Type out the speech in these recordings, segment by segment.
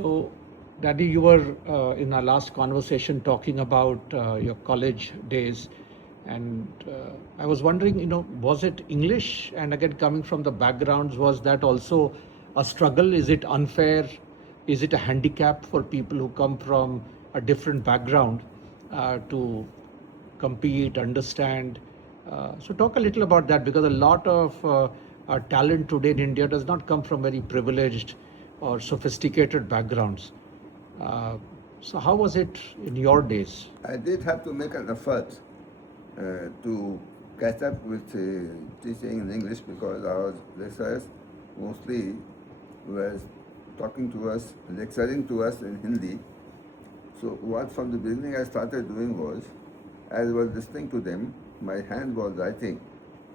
So, Daddy, you were in our last conversation talking about your college days, and I was wondering, was it English? And again, coming from the backgrounds, was that also a struggle? Is it unfair? Is it a handicap for people who come from a different background to compete, understand? So, talk a little about that because a lot of our talent today in India does not come from very privileged or sophisticated backgrounds. Uh, so, how was it in your days? I did have to make an effort to catch up with teaching in English because our lecturers mostly were talking to us, lecturing to us in Hindi. So what from the beginning I started doing was, as I was listening to them, my hand was writing,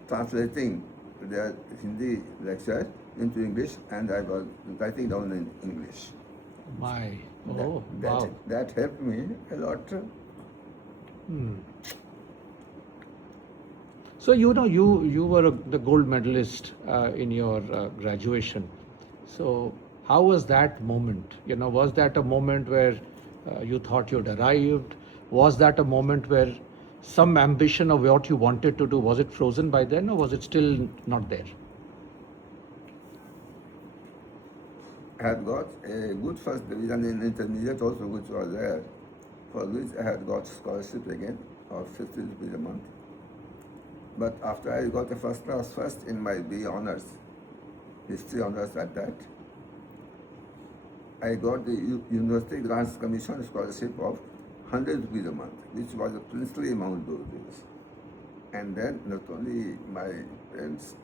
translating their Hindi lecture into English, and I was writing down in English. My, That, oh, that, wow. that helped me a lot. So you were the gold medalist in your graduation. So how was that moment? Was that a moment where you thought you'd arrived? Was that a moment where some ambition of what you wanted to do, was it frozen by then, or was it still not there? I had got a good first division in intermediate also, which was there, for which I had got scholarship again of 50 rupees a month. But after I got a first class first in my BA honors, history honors at that, I got the University Grants Commission scholarship of 100 rupees a month, which was a princely amount those days. And then not only my parents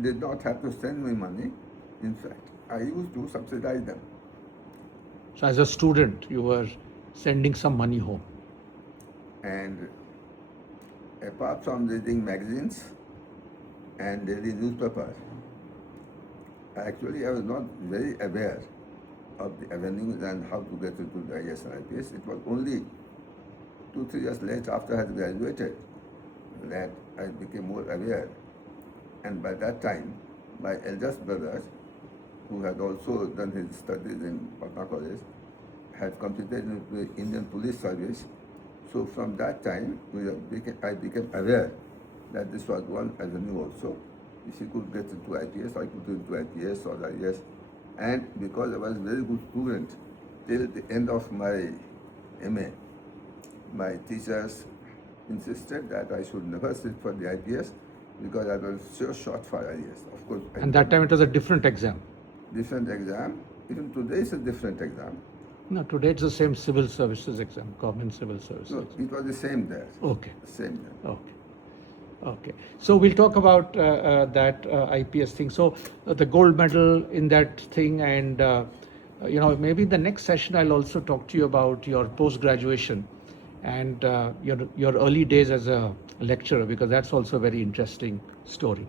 did not have to send me money, in fact, I used to subsidize them. So as a student, you were sending some money home. And apart from reading magazines and daily newspaper, actually I was not very aware of the avenues and how to get into the IAS and IPS. It was only 2-3 years later after I had graduated that I became more aware. And by that time, my eldest brother, who had also done his studies in Patna College, had completed the Indian Police Service. So from that time, I became aware that this was one avenue also. If you could get into IPS, I could do into IPS or IAS. And because I was a very good student, till the end of my MA, my teachers insisted that I should never sit for the IPS because I was so short for IAS. Of course. And that time it was a different exam. Different exam. Even today is a different exam. No, today it's the same civil services exam, common civil services. No, exam. it was the same there. Okay. Same there. Okay. Okay. So we'll talk about that IPS thing. So the gold medal in that thing, and maybe in the next session I'll also talk to you about your post graduation and your early days as a lecturer, because that's also a very interesting story.